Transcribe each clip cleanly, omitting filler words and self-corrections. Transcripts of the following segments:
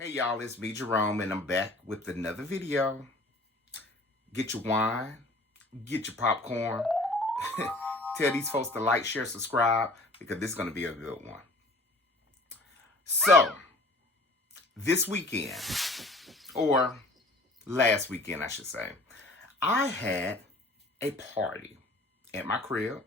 Hey y'all, it's me Jerome and I'm back with another video. Get your wine, get your popcorn, tell these folks to like, share, subscribe because this is going to be a good one. So, this weekend, or last weekend I should say, I had a party at my crib.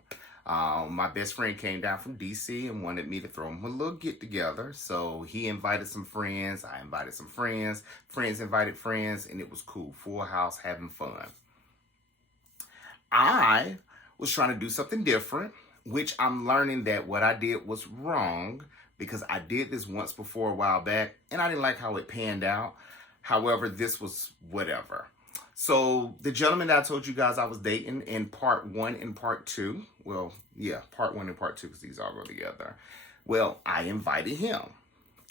My best friend came down from DC and wanted me to throw him a little get together. So he invited some friends. I invited some friends. Friends invited friends, and it was cool. Full house, having fun. I was trying to do something different, which I'm learning that what I did was wrong because I did this once before a while back, and I didn't like how it panned out. However, this was whatever. So the gentleman that I told you guys I was dating in part 1 and part 2, well, yeah, part 1 and part 2 because these all go together. Well, I invited him.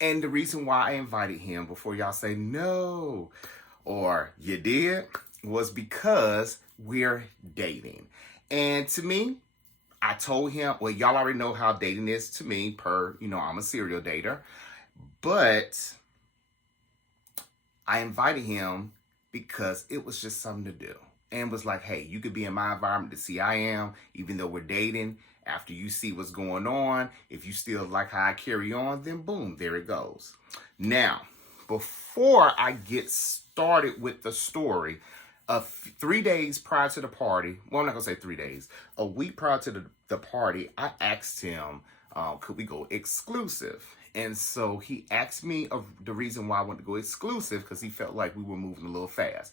And the reason why I invited him, before y'all say no or you did, was because we're dating. And to me, I told him, well, y'all already know how dating is to me I'm a serial dater. But I invited him because it was just something to do. And was like, hey, you could be in my environment to see I am, even though we're dating. After you see what's going on, if you still like how I carry on, then boom, there it goes. Now, before I get started with the story, 3 days prior to the party, well, I'm not going to say 3 days, a week prior to the party, I asked him, could we go exclusive? And so he asked me the reason why I wanted to go exclusive because he felt like we were moving a little fast,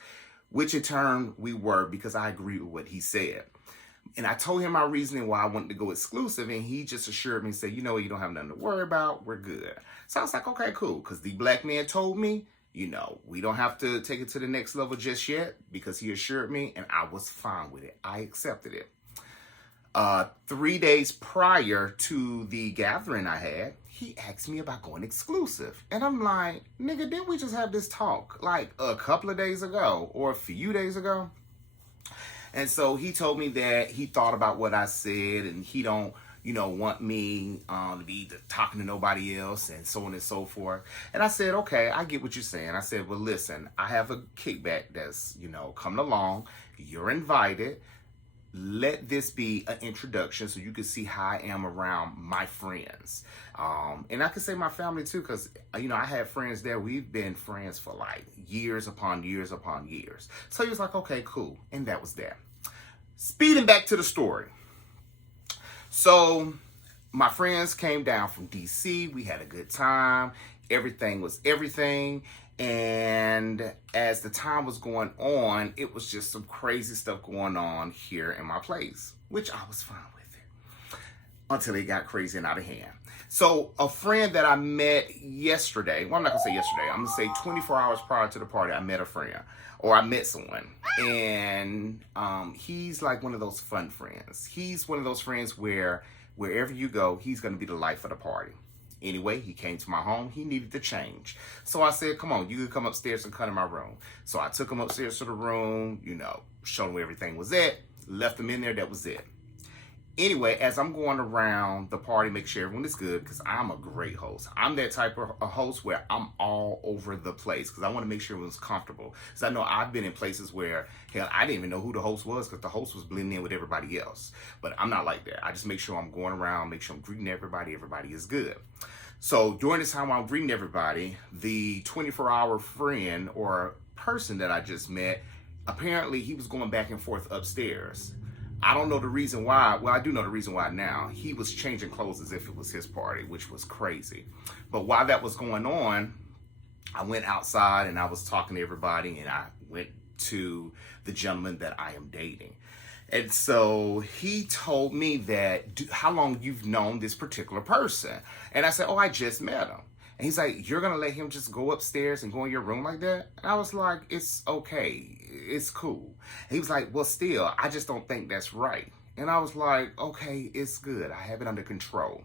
which in turn we were because I agree with what he said. And I told him my reasoning why I wanted to go exclusive, and he just assured me and said, you know what, you don't have nothing to worry about, we're good. So I was like, okay, cool, because the black man told me, we don't have to take it to the next level just yet because he assured me, and I was fine with it. I accepted it. 3 days prior to the gathering I had, he asked me about going exclusive. And I'm like, nigga, didn't we just have this talk like a couple of days ago or a few days ago? And so he told me that he thought about what I said and he don't, want me to be talking to nobody else and so on and so forth. And I said, okay, I get what you're saying. I said, well, listen, I have a kickback that's, coming along. You're invited. Let this be an introduction so you can see how I am around my friends. And I can say my family too, because, I have friends there. We've been friends for like years upon years upon years. So he was like, okay, cool. And that was that. Speeding back to the story. So my friends came down from DC. We had a good time. Everything was everything. And as the time was going on, it was just some crazy stuff going on here in my place, which I was fine with it until it got crazy and out of hand. So a friend that I met yesterday, well, I'm not going to say yesterday, I'm going to say 24 hours prior to the party, I met a friend or I met someone. And he's like one of those fun friends. He's one of those friends where wherever you go, he's going to be the life of the party. Anyway, he came to my home. He needed to change. So I said, come on, you can come upstairs and come in my room. So I took him upstairs to the room, showed him where everything was at, left him in there. That was it. Anyway, as I'm going around the party, make sure everyone is good because I'm a great host. I'm that type of a host where I'm all over the place because I want to make sure everyone's comfortable. Because I know I've been in places where, hell, I didn't even know who the host was because the host was blending in with everybody else. But I'm not like that. I just make sure I'm going around, make sure I'm greeting everybody. Everybody is good. So during this time while I'm greeting everybody, the 24-hour friend or person that I just met, apparently he was going back and forth upstairs. I don't know the reason why. Well, I do know the reason why now. He was changing clothes as if it was his party, which was crazy. But while that was going on, I went outside and I was talking to everybody and I went to the gentleman that I am dating. And so he told me that how long you've known this particular person. And I said, oh, I just met him. And he's like, you're going to let him just go upstairs and go in your room like that? And I was like, it's okay. It's cool. And he was like, well, still, I just don't think that's right. And I was like, okay, it's good. I have it under control.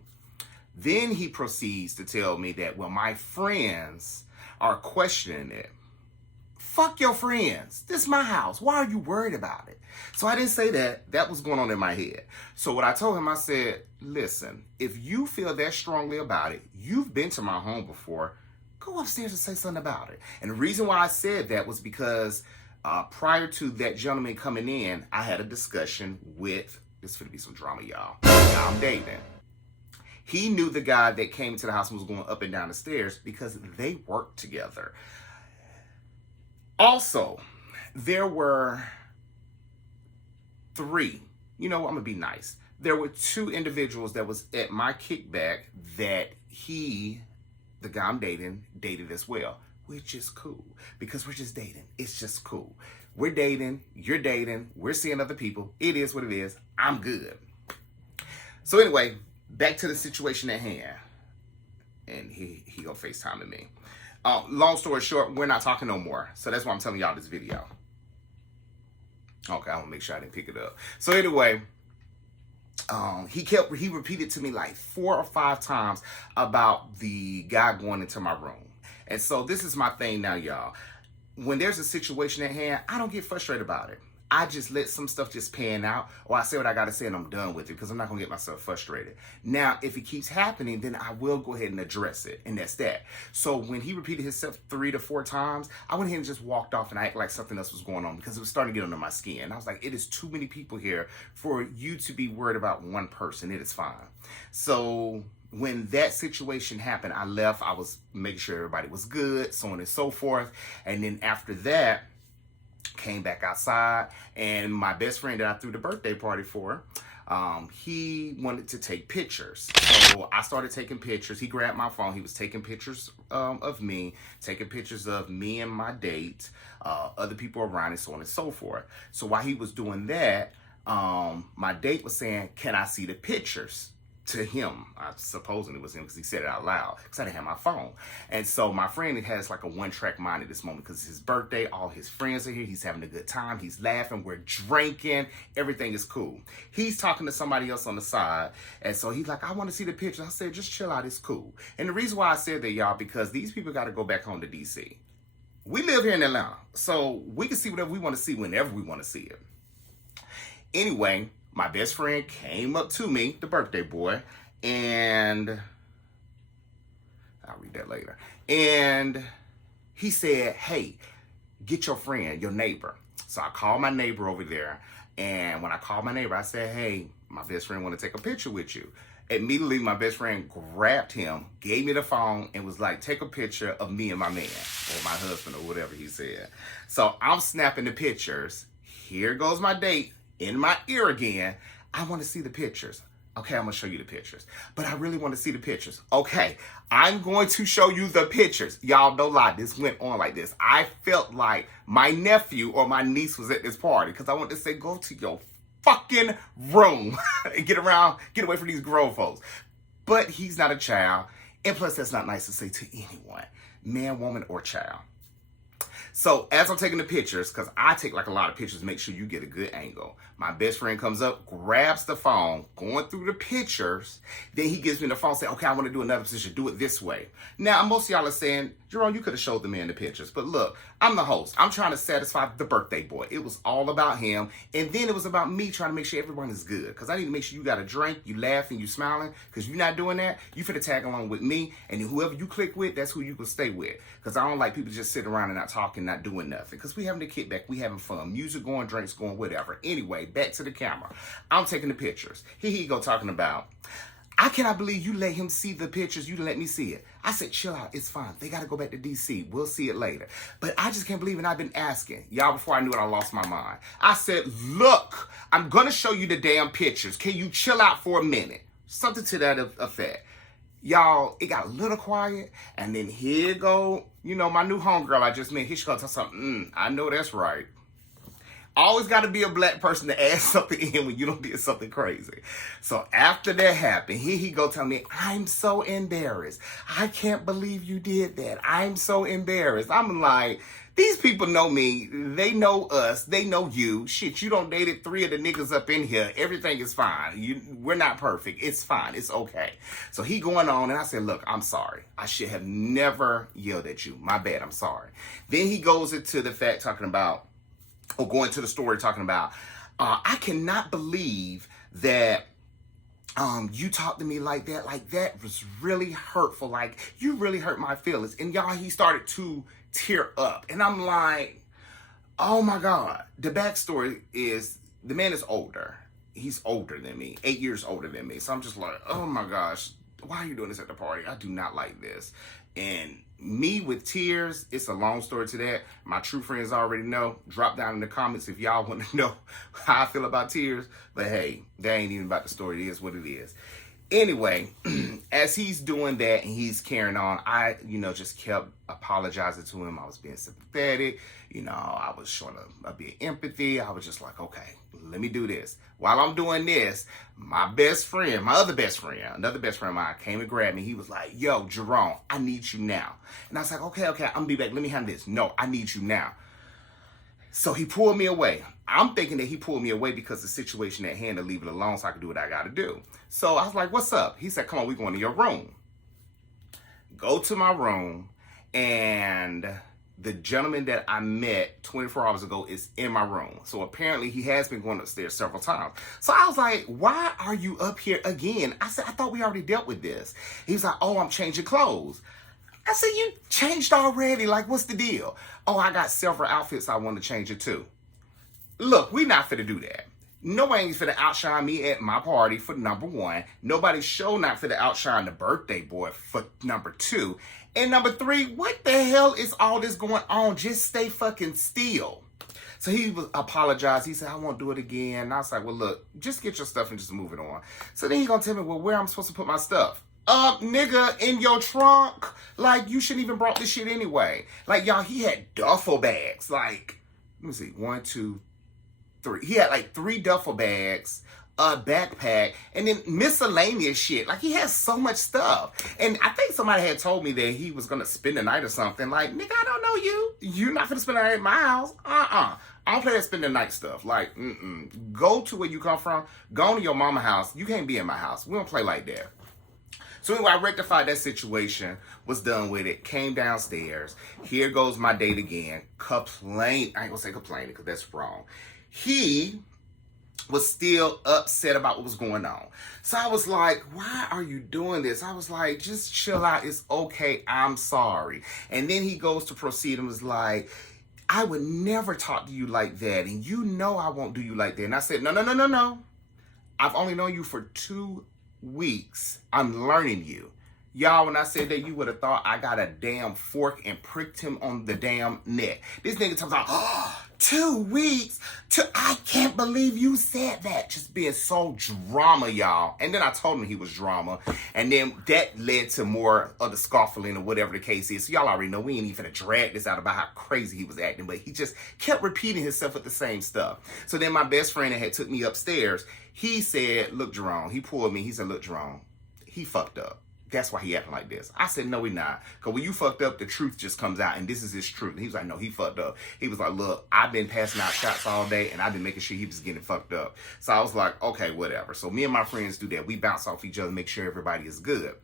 Then he proceeds to tell me that, well, my friends are questioning it. Fuck your friends. This is my house. Why are you worried about it? So I didn't say that. That was going on in my head. So what I told him, I said, listen, if you feel that strongly about it, you've been to my home before, go upstairs and say something about it. And the reason why I said that was because prior to that gentleman coming in, I had a discussion with, this is going to be some drama, y'all. I'm dating. He knew the guy that came to the house and was going up and down the stairs because they worked together. Also, there were 3, you know, I'm going to be nice. There were 2 individuals that was at my kickback that he, the guy I'm dating, dated as well, which is cool because we're just dating. It's just cool. We're dating, you're dating, we're seeing other people. It is what it is. I'm good. So anyway, back to the situation at hand. And he gonna FaceTime me. Long story short, we're not talking no more. So that's why I'm telling y'all this video. Okay, I want to make sure I didn't pick it up. So anyway, he repeated to me like 4 or 5 times about the guy going into my room. And so this is my thing now, y'all. When there's a situation at hand, I don't get frustrated about it. I just let some stuff just pan out, or I say what I got to say and I'm done with it because I'm not going to get myself frustrated. Now, if it keeps happening, then I will go ahead and address it, and that's that. So when he repeated himself 3 to 4 times, I went ahead and just walked off and I acted like something else was going on because it was starting to get under my skin. I was like, it is too many people here for you to be worried about one person. It is fine. So when that situation happened, I left. I was making sure everybody was good, so on and so forth. And then after that, came back outside, and my best friend that I threw the birthday party for, he wanted to take pictures. So I started taking pictures. He grabbed my phone. He was taking pictures of me, taking pictures of me and my date, other people around, and so on and so forth. So while he was doing that, my date was saying, can I see the pictures? To him, I supposing it was him because he said it out loud because I didn't have my phone. And so my friend has like a one-track mind at this moment because it's his birthday, all his friends are here, he's having a good time, he's laughing, we're drinking, everything is cool. He's talking to somebody else on the side, and so he's like, I want to see the picture. I said, just chill out, it's cool. And the reason why I said that, y'all, because these people got to go back home to DC. We live here in Atlanta, so we can see whatever we want to see whenever we want to see it. Anyway, my best friend came up to me, the birthday boy, and I'll read that later. And he said, hey, get your friend, your neighbor. So I called my neighbor over there. And when I called my neighbor, I said, hey, my best friend want to take a picture with you. Immediately, my best friend grabbed him, gave me the phone, and was like, take a picture of me and my man, or my husband, or whatever he said. So I'm snapping the pictures. Here goes my date in my ear again. I want to see the pictures. Okay, I'm going to show you the pictures. But I really want to see the pictures. Okay, I'm going to show you the pictures. Y'all, don't lie. This went on like this. I felt like my nephew or my niece was at this party because I wanted to say, go to your fucking room and get away from these grown folks. But he's not a child. And plus, that's not nice to say to anyone, man, woman, or child. So as I'm taking the pictures, because I take like a lot of pictures to make sure you get a good angle, my best friend comes up, grabs the phone, going through the pictures. Then he gives me the phone, say, okay, I want to do another position. Do it this way. Now, most of y'all are saying, Jerome, you could have showed the man the pictures. But look, I'm the host. I'm trying to satisfy the birthday boy. It was all about him. And then it was about me trying to make sure everyone is good. Because I need to make sure you got a drink, you laughing, you smiling. Because you're not doing that, you finna tag along with me. And then whoever you click with, that's who you can stay with. Because I don't like people just sitting around and not talking, not doing nothing. Because we having a kickback, we having fun. Music going, drinks going, whatever. Anyway, back to the camera. I'm taking the pictures. Here he go talking about, I cannot believe you let him see the pictures. You let me see it. I said, chill out. It's fine. They got to go back to DC. We'll see it later. But I just can't believe it. I've been asking. Y'all, before I knew it, I lost my mind. I said, look, I'm going to show you the damn pictures. Can you chill out for a minute? Something to that effect. Y'all, it got a little quiet. And then here go, my new homegirl I just met. Here she goes to something. I know that's right. Always got to be a black person to add something in when you don't do something crazy. So after that happened, here he go tell me, I'm so embarrassed. I can't believe you did that. I'm so embarrassed. I'm like, these people know me. They know us. They know you. Shit, you don't dated 3 of the niggas up in here. Everything is fine. We're not perfect. It's fine. It's okay. So he going on, and I said, look, I'm sorry. I should have never yelled at you. My bad. I'm sorry. Then he goes into the fact talking about, or going to the story talking about, I cannot believe that you talk to me like that was really hurtful. Like, you really hurt my feelings. And y'all, he started to tear up. And I'm like, oh my God. The backstory is the man is older. He's older than me, 8 years older than me. So I'm just like, oh my gosh, why are you doing this at the party? I do not like this. And me with tears, it's a long story to that. My true friends already know. Drop down in the comments if y'all want to know how I feel about tears. But hey, that ain't even about the story. It is what it is. Anyway, as he's doing that and he's carrying on, I, just kept apologizing to him. I was being sympathetic. I was showing a bit of empathy. I was just like, okay, let me do this. While I'm doing this, my other best friend, another best friend of mine came and grabbed me. He was like, yo, Jerome, I need you now. And I was like, okay, I'm gonna be back. Let me handle this. No, I need you now. So he pulled me away. I'm thinking that he pulled me away because the situation at hand to leave it alone so I could do what I got to do. So I was like, what's up? He said, come on, we're going to your room. Go to my room, and the gentleman that I met 24 hours ago is in my room. So apparently he has been going upstairs several times. So I was like, why are you up here again? I said, I thought we already dealt with this. He was like, oh, I'm changing clothes. I said, you changed already. Like, what's the deal? Oh, I got several outfits I want to change it to. Look, we not finna do that. Nobody ain't finna outshine me at my party for number one. Nobody's sure not finna outshine the birthday boy for number two. And number three, what the hell is all this going on? Just stay fucking still. So he apologized. He said, I won't do it again. And I was like, well, look, just get your stuff and just move it on. So then he gonna tell me, well, where I'm supposed to put my stuff? Nigga, in your trunk. Like, you shouldn't even brought this shit anyway. Like, y'all, he had duffel bags. Like, let me see, 1, 2, 3. He had like 3 duffel bags, a backpack, and then miscellaneous shit. Like, he has so much stuff. And I think somebody had told me that he was gonna spend the night or something. Like, nigga, I don't know you. You're not gonna spend the night at my house. I don't play that spend the night stuff. Like, go to where you come from. Go to your mama house. You can't be in my house. We don't play like that. So anyway, I rectified that situation, was done with it, came downstairs. Here goes my date again. I ain't gonna say complaining because that's wrong. He was still upset about what was going on. So I was like, why are you doing this? I was like, just chill out. It's okay. I'm sorry. And then he goes to proceed and was like, I would never talk to you like that. And you know I won't do you like that. And I said, no. I've only known you for 2 weeks. I'm learning you. Y'all, when I said that, you would have thought I got a damn fork and pricked him on the damn neck. This nigga talks about, 2 weeks? I can't believe you said that. Just being so drama, y'all. And then I told him he was drama. And then that led to more of the scoffing or whatever the case is. So y'all already know we ain't even gonna drag this out about how crazy he was acting. But he just kept repeating himself with the same stuff. So then my best friend that had took me upstairs, he said, look, Jerome. He pulled me. He said, look, Jerome, he fucked up. That's why he acting like this. I said, no, he not. Because when you fucked up, the truth just comes out. And this is his truth. And he was like, no, he fucked up. He was like, look, I've been passing out shots all day. And I've been making sure he was getting fucked up. So I was like, okay, whatever. So me and my friends do that. We bounce off each other, make sure everybody is good.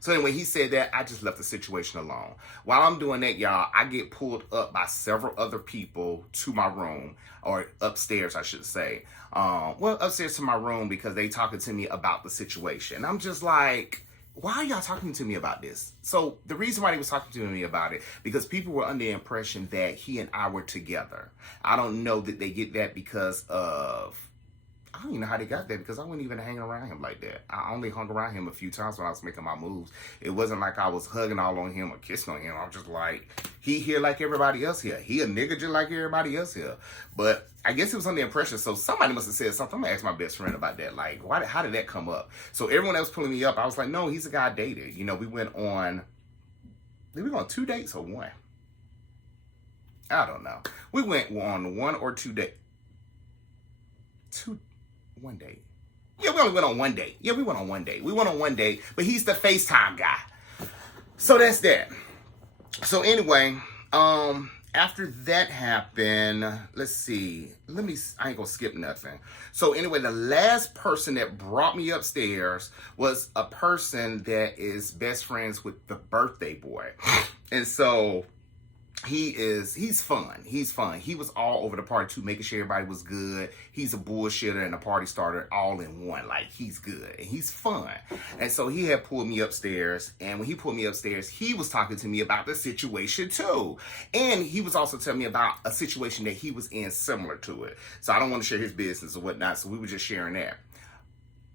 So anyway, he said that. I just left the situation alone. While I'm doing that, y'all, I get pulled up by several other people to my room. Or upstairs, I should say. Upstairs to my room because they talking to me about the situation. I'm just like, why are y'all talking to me about this? So the reason why he was talking to me about it, because people were under the impression that he and I were together. I don't know that they get that because of, I don't even know how they got that because I wasn't even hanging around him like that. I only hung around him a few times when I was making my moves. It wasn't like I was hugging all on him or kissing on him. I was just like, he here like everybody else here. He a nigga just like everybody else here. But I guess it was under the impression, so somebody must have said something. I'm gonna ask my best friend about that. Like, how did that come up? So everyone that was pulling me up, I was like, no, he's a guy I dated. You know, we went on 2 dates or one? I don't know. We went on 1 or 2 dates. 1 date. Yeah, we only went on 1 date. Yeah, we went on 1 date. We went on 1 date, but he's the FaceTime guy. So that's that. So anyway, after that happened, let's see. I ain't gonna skip nothing. So anyway, the last person that brought me upstairs was a person that is best friends with the birthday boy. And so he's fun. He's fun. He was all over the party too, making sure everybody was good. He's a bullshitter and a party starter all in one. Like, he's good and he's fun. And so he had pulled me upstairs, and when he pulled me upstairs, he was talking to me about the situation too. And he was also telling me about a situation that he was in similar to it. So I don't want to share his business or whatnot, so we were just sharing that.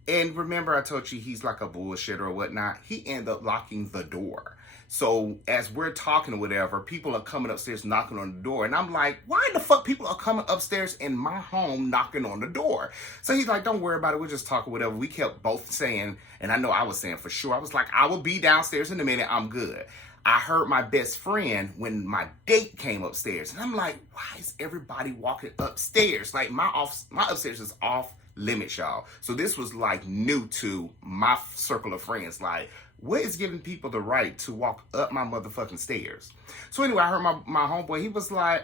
And remember I told you he's like a bullshitter or whatnot? He ended up locking the door. So as we're talking or whatever, people are coming upstairs knocking on the door. And I'm like, why the fuck people are coming upstairs in my home knocking on the door? So he's like, don't worry about it. We're just talking whatever. We kept both saying, and I know I was saying for sure, I was like, I will be downstairs in a minute. I'm good. I heard my best friend when my date came upstairs. And I'm like, why is everybody walking upstairs? Like, my upstairs is off limits, y'all. So this was like new to my circle of friends. Like, what is giving people the right to walk up my motherfucking stairs? So anyway, I heard my homeboy, he was like,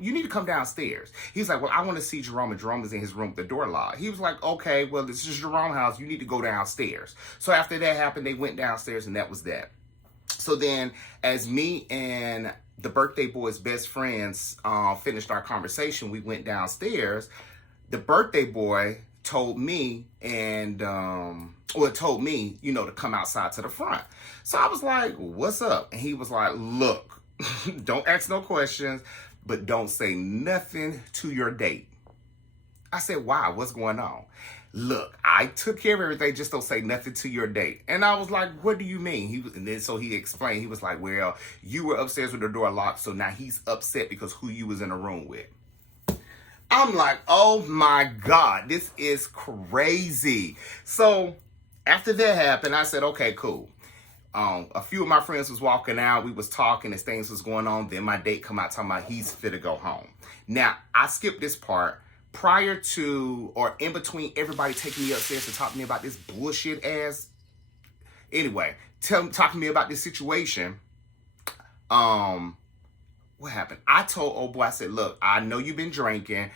you need to come downstairs. He's like, well, I want to see Jerome, and Jerome is in his room with the door locked. He was like, okay, well, this is Jerome's house. You need to go downstairs. So after that happened, they went downstairs, and that was that. So then, as me and the birthday boy's best friends finished our conversation, we went downstairs. The birthday boy told me told me, to come outside to the front. So I was like, what's up? And he was like, look, don't ask no questions, but don't say nothing to your date. I said, why? What's going on? Look, I took care of everything. Just don't say nothing to your date. And I was like, what do you mean? So he explained. He was like, well, you were upstairs with the door locked, so now he's upset because who you was in a room with. I'm like, oh my God, this is crazy. So after that happened, I said, okay, cool. A few of my friends was walking out. We was talking as things was going on. Then my date come out talking about he's fit to go home. Now, I skipped this part. Prior to or in between everybody taking me upstairs to talk to me about this bullshit ass. Anyway, talking to me about this situation. What happened? I told old boy, I said, look, I know you've been drinking.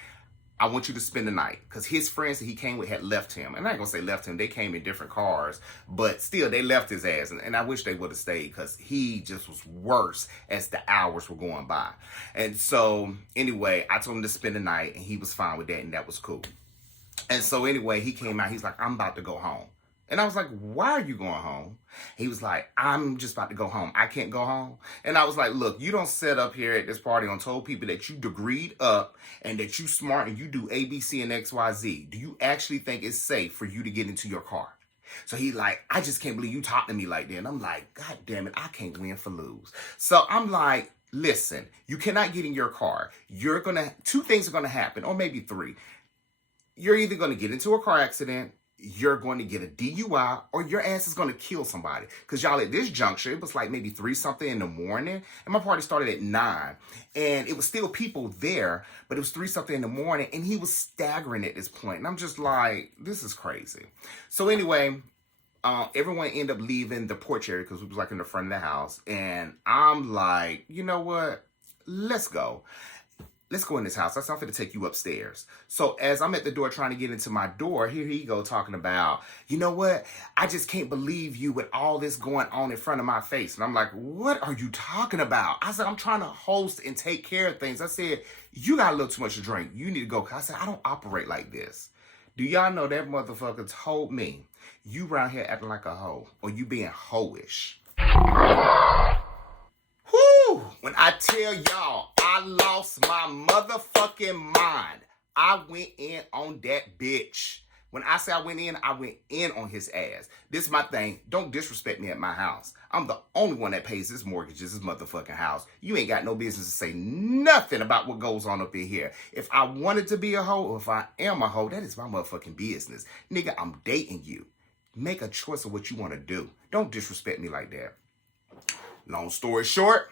I want you to spend the night. Because his friends that he came with had left him. And I ain't going to say left him. They came in different cars. But still, they left his ass. And I wish they would have stayed because he just was worse as the hours were going by. And so, anyway, I told him to spend the night. And he was fine with that. And that was cool. And so, anyway, he came out. He's like, I'm about to go home. And I was like, why are you going home? He was like, I'm just about to go home. I can't go home. And I was like, look, you don't sit up here at this party and told people that you degreed up and that you smart and you do A, B, C, and X, Y, Z. Do you actually think it's safe for you to get into your car? So he like, I just can't believe you talk to me like that. And I'm like, God damn it, I can't win for lose. So I'm like, listen, you cannot get in your car. Two things are going to happen, or maybe three. You're either going to get into a car accident, you're going to get a DUI, or your ass is going to kill somebody. Because y'all, at this juncture, it was like maybe 3-something in the morning. And my party started at 9. And it was still people there, but it was 3-something in the morning. And he was staggering at this point. And I'm just like, this is crazy. So anyway, everyone ended up leaving the porch area because we was like in the front of the house. And I'm like, you know what? Let's go. Let's go in this house. I'm going to take you upstairs. So as I'm at the door trying to get into my door, here he go talking about, you know what? I just can't believe you with all this going on in front of my face. And I'm like, what are you talking about? I said, I'm trying to host and take care of things. I said, you got a little too much to drink. You need to go. I said, I don't operate like this. Do y'all know that motherfucker told me, you around here acting like a hoe, or you being hoish. When I tell y'all, I lost my motherfucking mind. I went in on that bitch. When I say I went in on his ass. This is my thing. Don't disrespect me at my house. I'm the only one that pays this mortgage, this motherfucking house. You ain't got no business to say nothing about what goes on up in here. If I wanted to be a hoe, or if I am a hoe, that is my motherfucking business. Nigga, I'm dating you. Make a choice of what you want to do. Don't disrespect me like that. Long story short,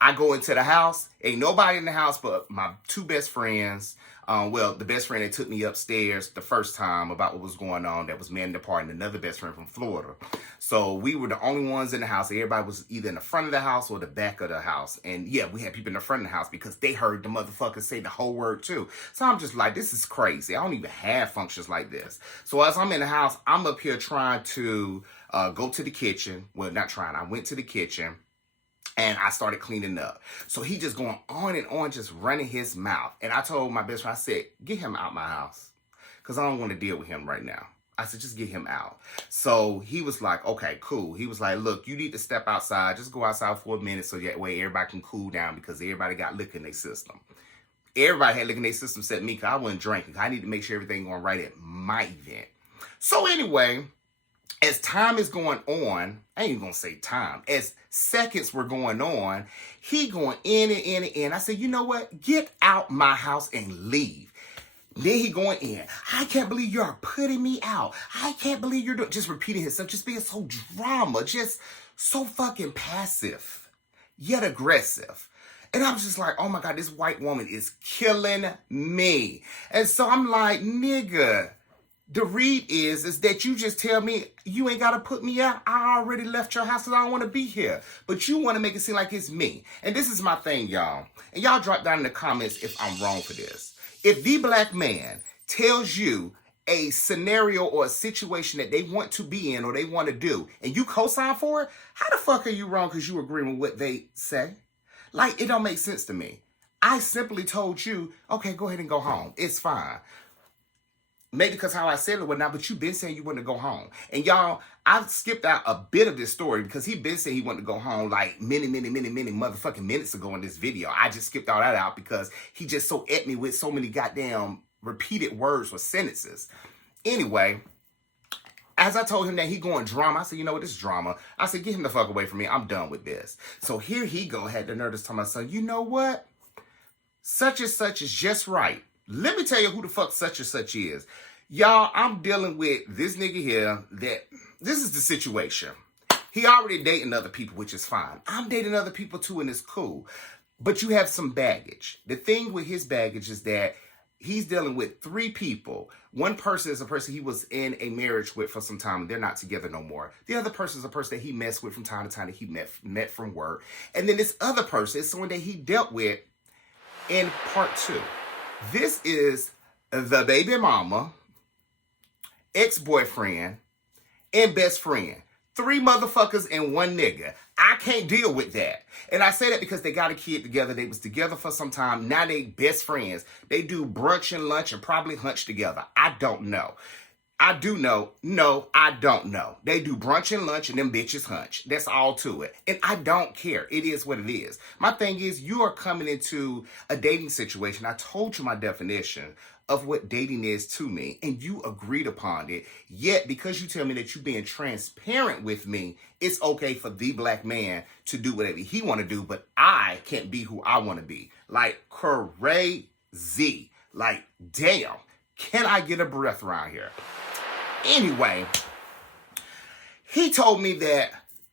I go into the house. Ain't nobody in the house but my two best friends. The best friend that took me upstairs the first time about what was going on, that was manning the party, and another best friend from Florida. So we were the only ones in the house. Everybody was either in the front of the house or the back of the house. And yeah, we had people in the front of the house because they heard the motherfuckers say the whole word too. So I'm just like, this is crazy. I don't even have functions like this. So as I'm in the house, I'm up here trying to go to the kitchen. Well, not trying. I went to the kitchen. And I started cleaning up. So he just going on and on, just running his mouth. And I told my best friend, I said, get him out my house. Because I don't want to deal with him right now. I said, just get him out. So he was like, okay, cool. He was like, look, you need to step outside. Just go outside for a minute so that way everybody can cool down because everybody got liquor in their system. Everybody had liquor in their system except me because I wasn't drinking. I need to make sure everything going right at my event. So anyway, as time is going on, I ain't even going to say time. As seconds were going on, he going in and in and in. I said, you know what? Get out my house and leave. Then he going in. I can't believe you're putting me out. I can't believe you're doing, just repeating himself, just being so drama, just so fucking passive, yet aggressive. And I was just like, oh my God, this white woman is killing me. And so I'm like, nigga, the read is that you just tell me you ain't got to put me out. I already left your house and I don't want to be here. But you want to make it seem like it's me. And this is my thing, y'all. And y'all drop down in the comments if I'm wrong for this. If the black man tells you a scenario or a situation that they want to be in or they want to do, and you co-sign for it, how the fuck are you wrong because you agree with what they say? Like, it don't make sense to me. I simply told you, okay, go ahead and go home. It's fine. Maybe because how I said it or whatnot, but you've been saying you want to go home. And y'all, I skipped out a bit of this story because he been saying he wanted to go home like many motherfucking minutes ago in this video. I just skipped all that out because he just so at me with so many goddamn repeated words or sentences. Anyway, as I told him that he going drama, I said, you know what, this is drama. I said, get him the fuck away from me. I'm done with this. So here he go, had the nerve to tell my son, you know what? Such and such is just right. Let me tell you who the fuck such and such is. Y'all, I'm dealing with this nigga here that this is the situation. He already dating other people, which is fine. I'm dating other people too, and it's cool. But you have some baggage. The thing with his baggage is that he's dealing with 3 people. One person is a person he was in a marriage with for some time, and they're not together no more. The other person is a person that he messed with from time to time that he met from work. And then this other person is someone that he dealt with in part 2. This is the baby mama, ex-boyfriend, and best friend. 3 motherfuckers and 1 nigga. I can't deal with that. And I say that because they got a kid together. They was together for some time. Now they best friends. They do brunch and lunch and probably hunch together. I don't know. I do know. No, I don't know. They do brunch and lunch and them bitches hunch. That's all to it. And I don't care. It is what it is. My thing is, you are coming into a dating situation. I told you my definition of what dating is to me, and you agreed upon it. Yet, because you tell me that you're being transparent with me, it's okay for the black man to do whatever he want to do, but I can't be who I want to be. Like, crazy. Like, damn. Can I get a breath around here? Anyway, he told me that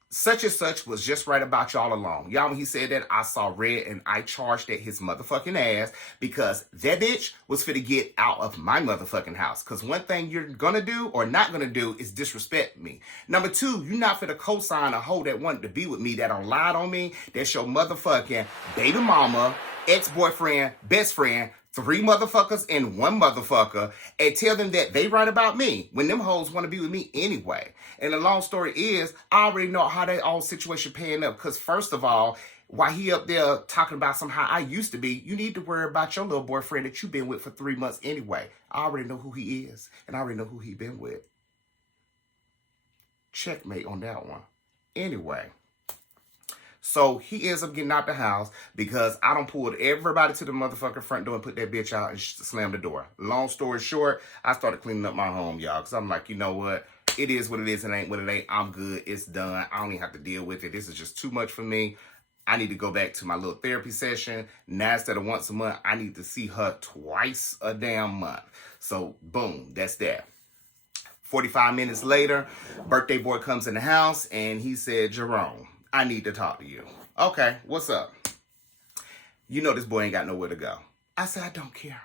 such and such was just right about y'all along. Y'all, when he said that, I saw red and I charged at his motherfucking ass because that bitch was finna get out of my motherfucking house. Because one thing you're gonna do or not gonna do is disrespect me. Number 2, you're not finna co-sign a hoe that wanted to be with me that don't lied on me. That's your motherfucking baby mama, ex-boyfriend, best friend, 3 motherfuckers and 1 motherfucker, and tell them that they right about me when them hoes want to be with me anyway. And the long story is, I already know how that all situation paying up. Because first of all, while he up there talking about somehow I used to be, you need to worry about your little boyfriend that you've been with for 3 months anyway. I already know who he is, and I already know who he been with. Checkmate on that one. Anyway. So he ends up getting out the house because I done pulled everybody to the motherfucking front door and put that bitch out and slammed the door. Long story short, I started cleaning up my home, y'all. Because I'm like, you know what? It is what it is. It ain't what it ain't. I'm good. It's done. I don't even have to deal with it. This is just too much for me. I need to go back to my little therapy session. Now, instead of once a month, I need to see her twice a damn month. So, boom, that's that. 45 minutes later, birthday boy comes in the house and he said, Jerome, I need to talk to you. Okay, what's up? You know this boy ain't got nowhere to go. I said, I don't care.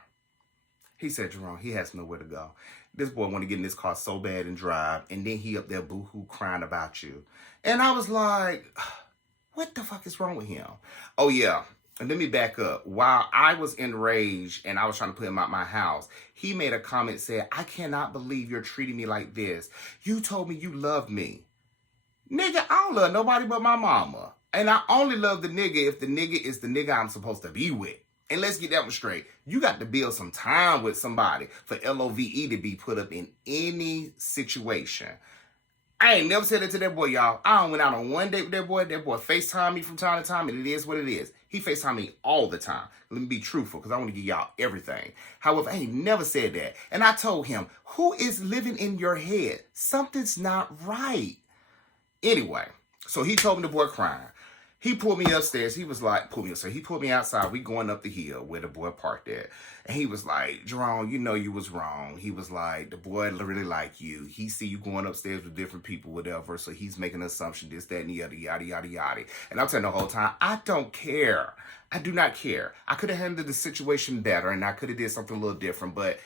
He said, Jerome, he has nowhere to go. This boy want to get in this car so bad and drive, and then he up there boo-hoo crying about you. And I was like, what the fuck is wrong with him? Oh, yeah. And let me back up. While I was enraged and I was trying to put him out my house, he made a comment, said, I cannot believe you're treating me like this. You told me you love me. Nigga, I don't love nobody but my mama. And I only love the nigga if the nigga is the nigga I'm supposed to be with. And let's get that one straight. You got to build some time with somebody for LOVE to be put up in any situation. I ain't never said that to that boy, y'all. I went out on one date with that boy. That boy FaceTime me from time to time, and it is what it is. He FaceTime me all the time. Let me be truthful, because I want to give y'all everything. However, I ain't never said that. And I told him, who is living in your head? Something's not right. Anyway, so he told me the boy crying. He pulled me upstairs. He was like, he pulled me outside. We going up the hill where the boy parked at. And he was like, Jerome, you know you was wrong. He was like, the boy really like you. He see you going upstairs with different people, whatever. So he's making an assumption, this, that, and the other, yada, yada, yada. And I'm telling the whole time, I don't care. I do not care. I could have handled the situation better, and I could have did something a little different, but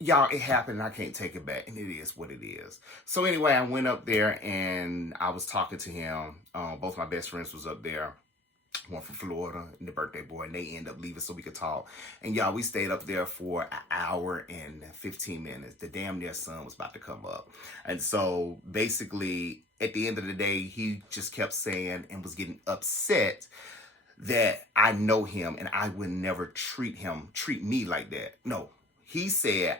y'all, it happened, and I can't take it back, and it is what it is. So anyway, I went up there, and I was talking to him. Both my best friends was up there, one from Florida, and the birthday boy, and they ended up leaving so we could talk. And y'all, we stayed up there for an hour and 15 minutes. The damn near sun was about to come up. And so basically, at the end of the day, he just kept saying and was getting upset that I know him, and I would never treat me like that. No. He said,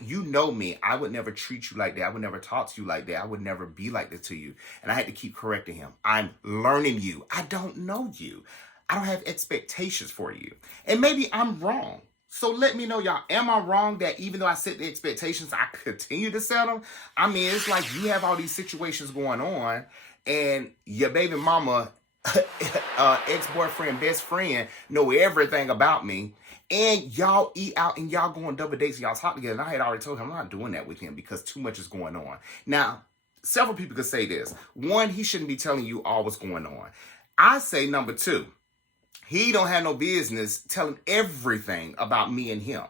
you know me, I would never treat you like that. I would never talk to you like that. I would never be like that to you. And I had to keep correcting him. I'm learning you. I don't know you. I don't have expectations for you. And maybe I'm wrong. So let me know, y'all, am I wrong that even though I set the expectations, I continue to set them? I mean, it's like you have all these situations going on, and your baby mama, ex-boyfriend, best friend, know everything about me. And y'all eat out and y'all go on double dates and y'all talk together. And I had already told him I'm not doing that with him because too much is going on. Now, several people could say this. One, he shouldn't be telling you all what's going on. I say number two, he don't have no business telling everything about me and him.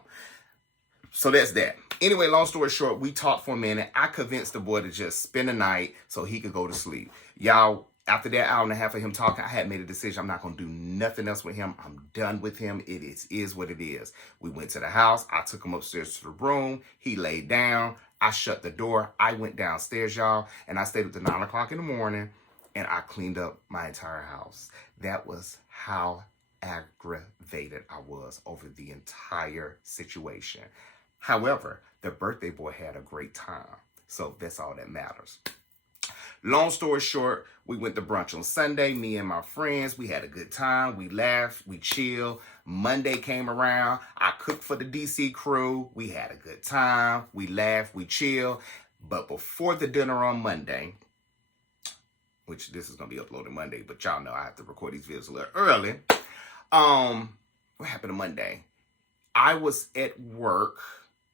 So that's that. Anyway, long story short, we talked for a minute. I convinced the boy to just spend the night so he could go to sleep. Y'all, after that hour and a half of him talking, I had made a decision. I'm not going to do nothing else with him. I'm done with him. It is what it is. We went to the house. I took him upstairs to the room. He laid down. I shut the door. I went downstairs, y'all, and I stayed up to 9 o'clock in the morning, and I cleaned up my entire house. That was how aggravated I was over the entire situation. However, the birthday boy had a great time. So that's all that matters. Long story short, we went to brunch on Sunday, me and my friends. We had a good time. We laughed. We chilled. Monday came around. I cooked for the DC crew. We had a good time. We laughed. We chilled. But before the dinner on Monday, which this is going to be uploaded Monday, but y'all know I have to record these videos a little early. What happened on Monday? I was at work,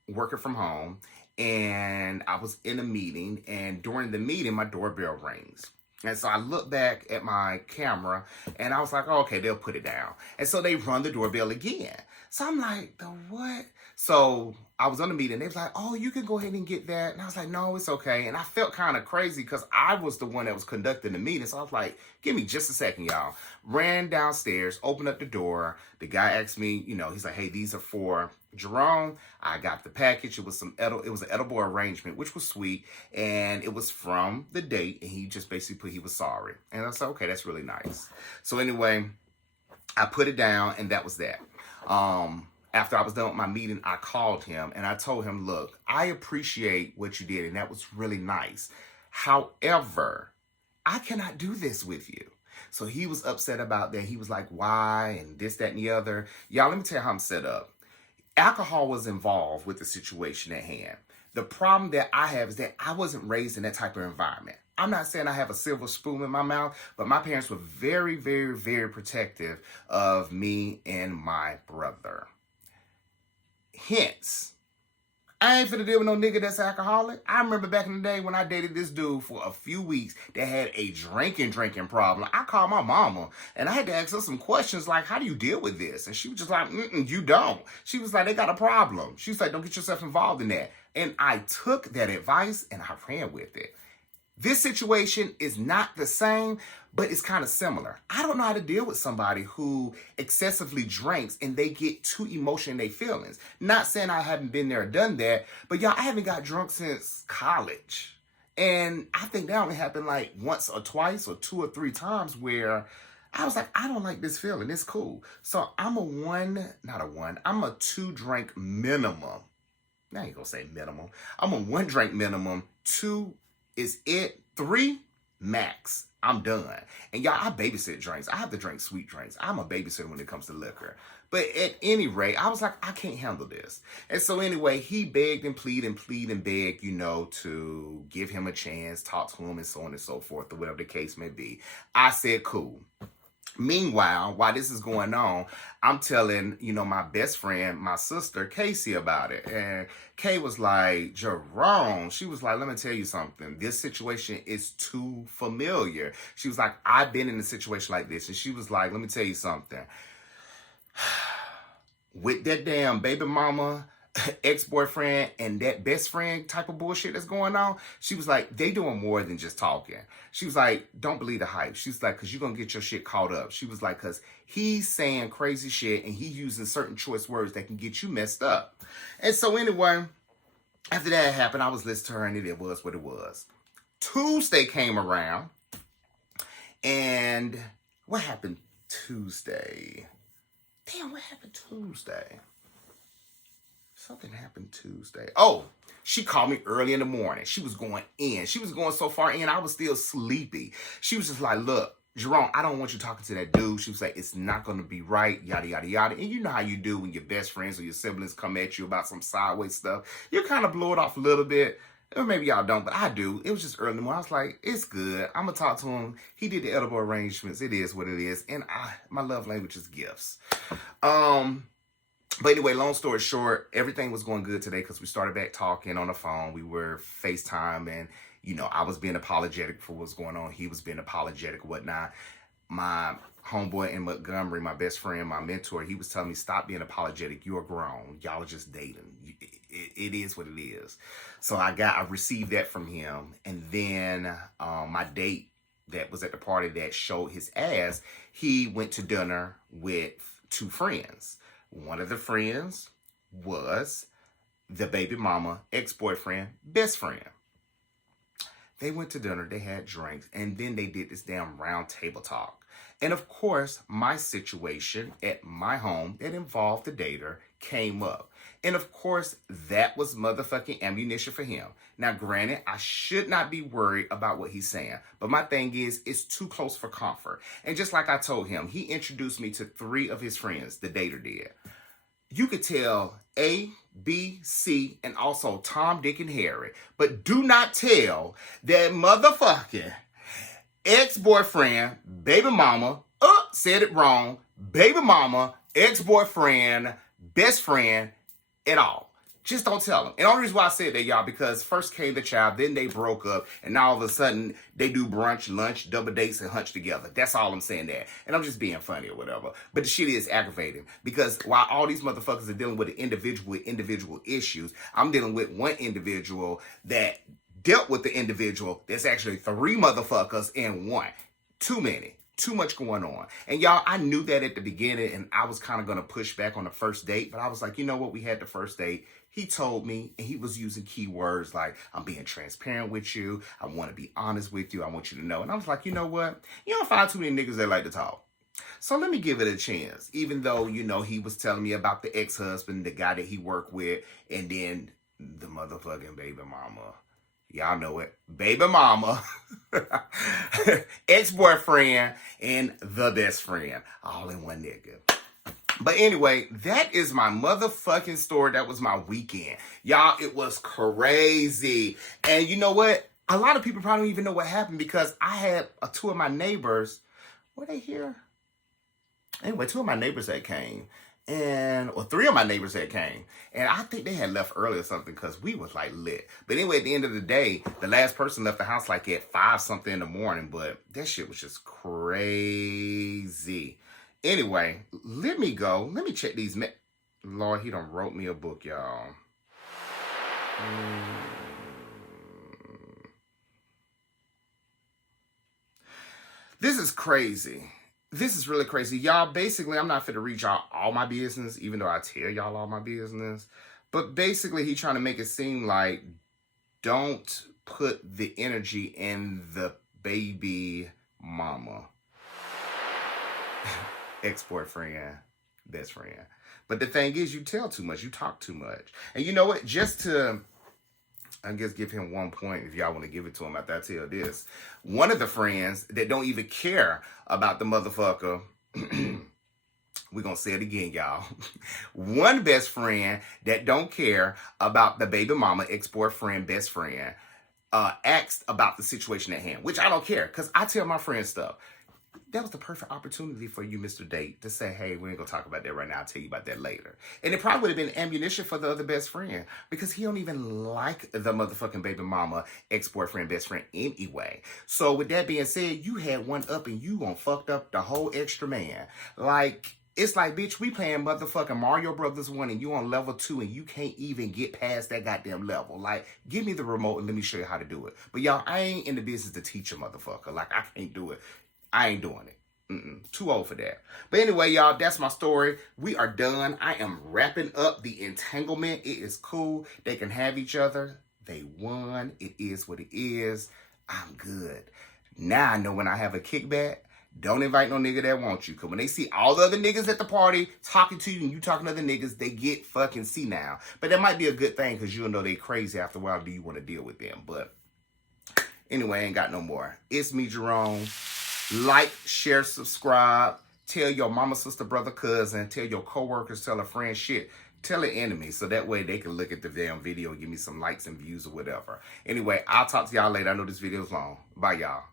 working from home, and I was in a meeting, and during the meeting, my doorbell rings. And so I look back at my camera, and I was like, oh, okay, they'll put it down. And so they run the doorbell again. So I'm like, the what? So I was on the meeting. They was like, oh, you can go ahead and get that. And I was like, no, it's okay. And I felt kind of crazy because I was the one that was conducting the meeting. So I was like, give me just a second, y'all. Ran downstairs, opened up the door. The guy asked me, he's like, hey, these are for Jerome. I got the package. It was an edible arrangement, which was sweet. And it was from the date. And he just basically put he was sorry. And I said, okay, that's really nice. So anyway, I put it down, and that was that. After I was done with my meeting, I called him and I told him, look, I appreciate what you did, and that was really nice. However, I cannot do this with you. So he was upset about that. He was like, why? And this, that, and the other. Y'all, let me tell you how I'm set up. Alcohol was involved with the situation at hand. The problem that I have is that I wasn't raised in that type of environment. I'm not saying I have a silver spoon in my mouth, but my parents were very, very, very protective of me and my brother. Hence, I ain't finna deal with no nigga that's alcoholic. I remember back in the day when I dated this dude for a few weeks that had a drinking problem. I called my mama and I had to ask her some questions like, how do you deal with this? And she was just like, you don't. She was like, they got a problem. She was like, don't get yourself involved in that. And I took that advice and I ran with it. This situation is not the same, but it's kind of similar. I don't know how to deal with somebody who excessively drinks and they get too emotional in their feelings. Not saying I haven't been there or done that, but y'all, I haven't got drunk since college. And I think that only happened like once or twice or 2 or 3 times where I was like, I don't like this feeling. It's cool. So I'm I'm a 2-drink minimum. I ain't gonna say minimum. I'm a 1-drink minimum. 2 is it. 3 max. I'm done. And y'all, I babysit drinks. I have to drink sweet drinks. I'm a babysitter when it comes to liquor. But at any rate, I was like, I can't handle this. And so anyway, he begged and pleaded and begged, to give him a chance, talk to him and so on and so forth, or whatever the case may be. I said, cool. Meanwhile, while this is going on, I'm telling, my best friend, my sister, Casey, about it. And Kay was like, Jerome, she was like, let me tell you something. This situation is too familiar. She was like, I've been in a situation like this. And she was like, let me tell you something. With that damn baby mama, ex-boyfriend, and that best friend type of bullshit that's going on, she was like, they doing more than just talking. She was like, don't believe the hype. She's like, because you're going to get your shit caught up. She was like, because he's saying crazy shit and he's using certain choice words that can get you messed up. And so anyway, after that happened, I was listening to her and it was what it was. Tuesday came around, and what happened Tuesday? Damn, what happened Tuesday? Something happened Tuesday. Oh, she called me early in the morning. She was going in. She was going so far in, I was still sleepy. She was just like, look, Jerome, I don't want you talking to that dude. She was like, it's not going to be right, yada, yada, yada. And you know how you do when your best friends or your siblings come at you about some sideways stuff. You kind of blow it off a little bit. Or maybe y'all don't, but I do. It was just early in the morning. I was like, it's good. I'm going to talk to him. He did the edible arrangements. It is what it is. And my love language is gifts. But anyway, long story short, everything was going good today because we started back talking on the phone. We were FaceTime, and, I was being apologetic for what's going on. He was being apologetic, whatnot. My homeboy in Montgomery, my best friend, my mentor, he was telling me, stop being apologetic. You're grown. Y'all are just dating. It is what it is. So I received that from him. And then my date that was at the party that showed his ass, he went to dinner with 2 friends. One of the friends was the baby mama, ex-boyfriend, best friend. They went to dinner, they had drinks, and then they did this damn round table talk. And of course, my situation at my home that involved the dater came up. And of course, that was motherfucking ammunition for him. Now, granted, I should not be worried about what he's saying. But my thing is, it's too close for comfort. And just like I told him, he introduced me to 3 of his friends, the dater did. You could tell A, B, C, and also Tom, Dick, and Harry. But do not tell that motherfucking ex-boyfriend, baby mama, said it wrong, baby mama, ex-boyfriend, best friend, at all. Just don't tell them. And the only reason why I said that, y'all, because first came the child, then they broke up, and now all of a sudden they do brunch, lunch, double dates, and hunch together. That's all I'm saying there. And I'm just being funny or whatever. But the shit is aggravating because while all these motherfuckers are dealing with an individual with individual issues, I'm dealing with one individual that dealt with the individual that's actually 3 motherfuckers in one. Too many. Too much going on. And y'all, I knew that at the beginning, and I was kind of going to push back on the first date, but I was like, you know what? We had the first date. He told me, and he was using keywords like, I'm being transparent with you. I want to be honest with you. I want you to know. And I was like, you know what? You don't find too many niggas that like to talk. So let me give it a chance. Even though, he was telling me about the ex-husband, the guy that he worked with, and then the motherfucking baby mama. Y'all know it. Baby mama, ex-boyfriend, and the best friend. All in one nigga. But anyway, that is my motherfucking story. That was my weekend. Y'all, it was crazy. And you know what? A lot of people probably don't even know what happened because I had 2 of my neighbors. Were they here? Anyway, 2 of my neighbors that came. Or 3 of my neighbors that came. And I think they had left early or something because we was like lit. But anyway, at the end of the day, the last person left the house like at 5 something in the morning. But that shit was just crazy. Anyway, let me go. Let me check these. Lord, he done wrote me a book, y'all. This is crazy. This is really crazy. Y'all, basically, I'm not fit to reach out all my business, even though I tell y'all all my business. But basically, he trying to make it seem like don't put the energy in the baby mama. Ex-boyfriend, best friend. But the thing is, you tell too much. You talk too much. And you know what? Just to, I guess, give him 1 point if y'all want to give it to him after I tell this. One of the friends that don't even care about the motherfucker, we're going to say it again, y'all. One best friend that don't care about the baby mama, ex-boyfriend, best friend, asked about the situation at hand, which I don't care because I tell my friends stuff. That was the perfect opportunity for you, Mr. Date, to say, hey, we ain't gonna talk about that right now. I'll tell you about that later. And it probably would have been ammunition for the other best friend because he don't even like the motherfucking baby mama, ex-boyfriend, best friend anyway. So with that being said, you had one up and you gonna fucked up the whole extra man. Like, it's like, bitch, we playing motherfucking Mario Brothers 1 and you on level 2 and you can't even get past that goddamn level. Like, give me the remote and let me show you how to do it. But y'all, I ain't in the business to teach a motherfucker. Like, I can't do it. I ain't doing it. Too old for that. But anyway, y'all, that's my story. We are done. I am wrapping up the entanglement. It is cool. They can have each other. They won. It is what it is. I'm good. Now I know when I have a kickback, don't invite no nigga that wants you. Because when they see all the other niggas at the party talking to you and you talking to other niggas, they get fucking senile. But that might be a good thing because you'll know they crazy after a while. Do you want to deal with them? But anyway, I ain't got no more. It's me, Jerome. Like, share, subscribe. Tell your mama, sister, brother, cousin. Tell your coworkers. Tell a friend. Shit. Tell an enemy. So that way they can look at the damn video and give me some likes and views or whatever. Anyway, I'll talk to y'all later. I know this video is long. Bye, y'all.